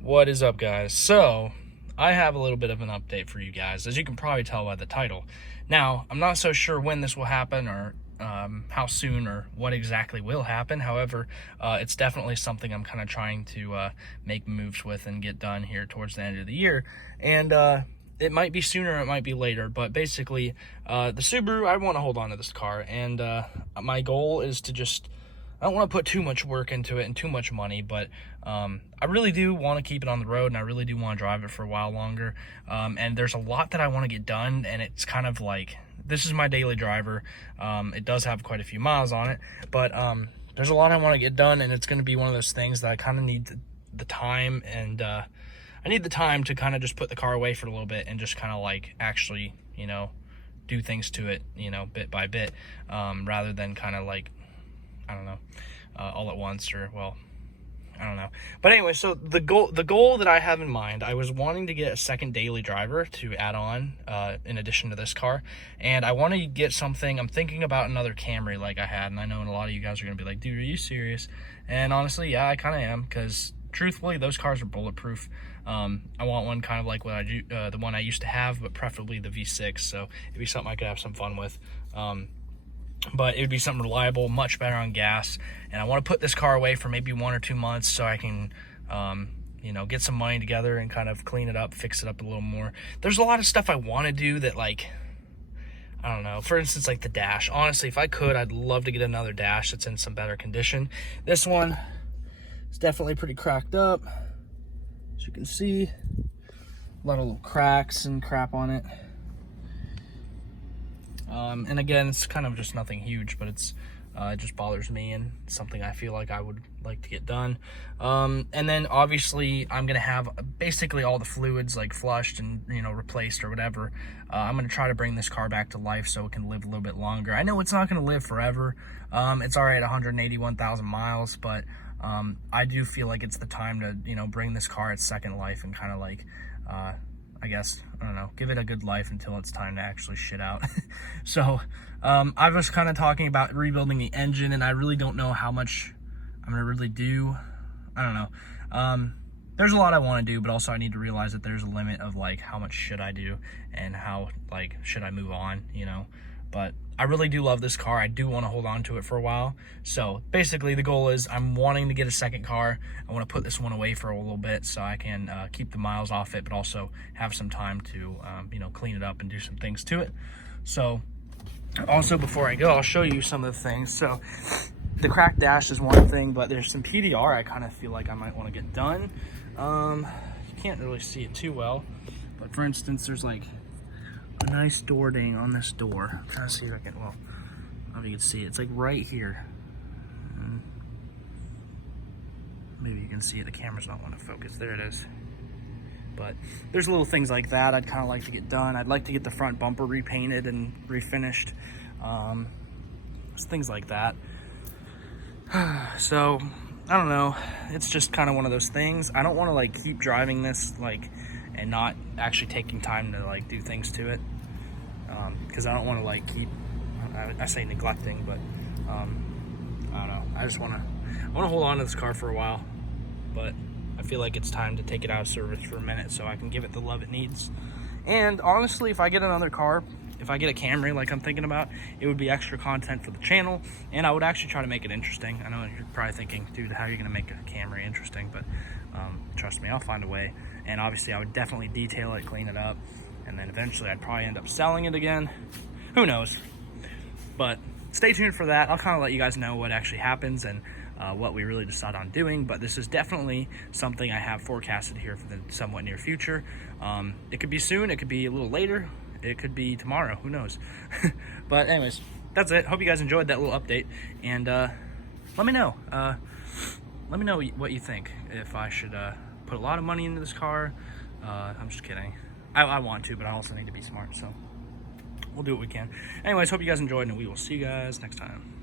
What is up, guys? So I have a little bit of an update for you guys, as you can probably tell by the title. Now, I'm not so sure when this will happen or how soon or what exactly will happen. However, it's definitely something I'm kind of trying to make moves with and get done here towards the end of the year. And it might be sooner, it might be later, but basically the Subaru, I want to hold on to this car, and my goal is to just, I don't want to put too much work into it and too much money, but I really do want to keep it on the road, and I really do want to drive it for a while longer. And there's a lot that I want to get done, and it's kind of like, this is my daily driver. It does have quite a few miles on it, but there's a lot I want to get done, and it's going to be one of those things that I kind of need the time, and I need the time to kind of just put the car away for a little bit and just kind of like actually, you know, do things to it, you know, bit by bit, rather than kind of like, I don't know, all at once, or, well, I don't know. But anyway, so the goal that I have in mind, I was wanting to get a second daily driver to add on in addition to this car. And I want to get something, I'm thinking about another Camry like I had. And I know a lot of you guys are going to be like, dude, are you serious? And honestly, yeah, I kind of am, because truthfully, those cars are bulletproof. I want one kind of like what I do, the one I used to have, but preferably the V6. So it'd be something I could have some fun with. But it would be something reliable, much better on gas. And I want to put this car away for maybe 1 or 2 months so I can, you know, get some money together and kind of clean it up, fix it up a little more. There's a lot of stuff I want to do that, like, I don't know. For instance, like the dash. Honestly, if I could, I'd love to get another dash that's in some better condition. This one is definitely pretty cracked up. As you can see, a lot of little cracks and crap on it. And again, it's kind of just nothing huge, but it's it just bothers me, and something I feel like I would like to get done. And then obviously I'm gonna have basically all the fluids like flushed and, you know, replaced or whatever. I'm gonna try to bring this car back to life so it can live a little bit longer. I know it's not gonna live forever. It's already at 181,000 miles, but I do feel like it's the time to, you know, bring this car its second life and kind of like I guess, I don't know, give it a good life until it's time to actually shit out. So I was kind of talking about rebuilding the engine, and I really don't know how much I'm gonna really do. I don't know. There's a lot I want to do, but also I need to realize that there's a limit of like how much should I do and how, like, should I move on, you know. But I really do love this car. I do want to hold on to it for a while. So basically the goal is I'm wanting to get a second car. I want to put this one away for a little bit so I can keep the miles off it, but also have some time to, you know, clean it up and do some things to it. So also, before I go, I'll show you some of the things. So the cracked dash is one thing, but there's some PDR I kind of feel like I might want to get done. You can't really see it too well, but for instance, there's like a nice door ding on this door. I'm trying to see if I can, well, I don't know if you can see it. It's like right here. Maybe you can see it. The camera's not wanting to focus. There it is. But there's little things like that I'd kind of like to get done. I'd like to get the front bumper repainted and refinished. Things like that. So I don't know. It's just kind of one of those things. I don't want to like keep driving this like and not actually taking time to like do things to it, because I don't want to like keep, I say neglecting, but I don't know. I want to hold on to this car for a while, but I feel like it's time to take it out of service for a minute so I can give it the love it needs. And honestly, if I get another car, if I get a Camry like I'm thinking about, it would be extra content for the channel, and I would actually try to make it interesting. I know you're probably thinking, dude, how are you gonna make a Camry interesting? But trust me, I'll find a way. And obviously I would definitely detail it, clean it up, and then eventually I'd probably end up selling it again. Who knows? But stay tuned for that. I'll kind of let you guys know what actually happens and what we really decide on doing. But this is definitely something I have forecasted here for the somewhat near future. It could be soon, it could be a little later, it could be tomorrow, who knows. But anyways, that's it. Hope you guys enjoyed that little update, and let me know what you think. If I should put a lot of money into this car. I'm just kidding. I want to, but I also need to be smart, so we'll do what we can. Anyways, hope you guys enjoyed, and we will see you guys next time.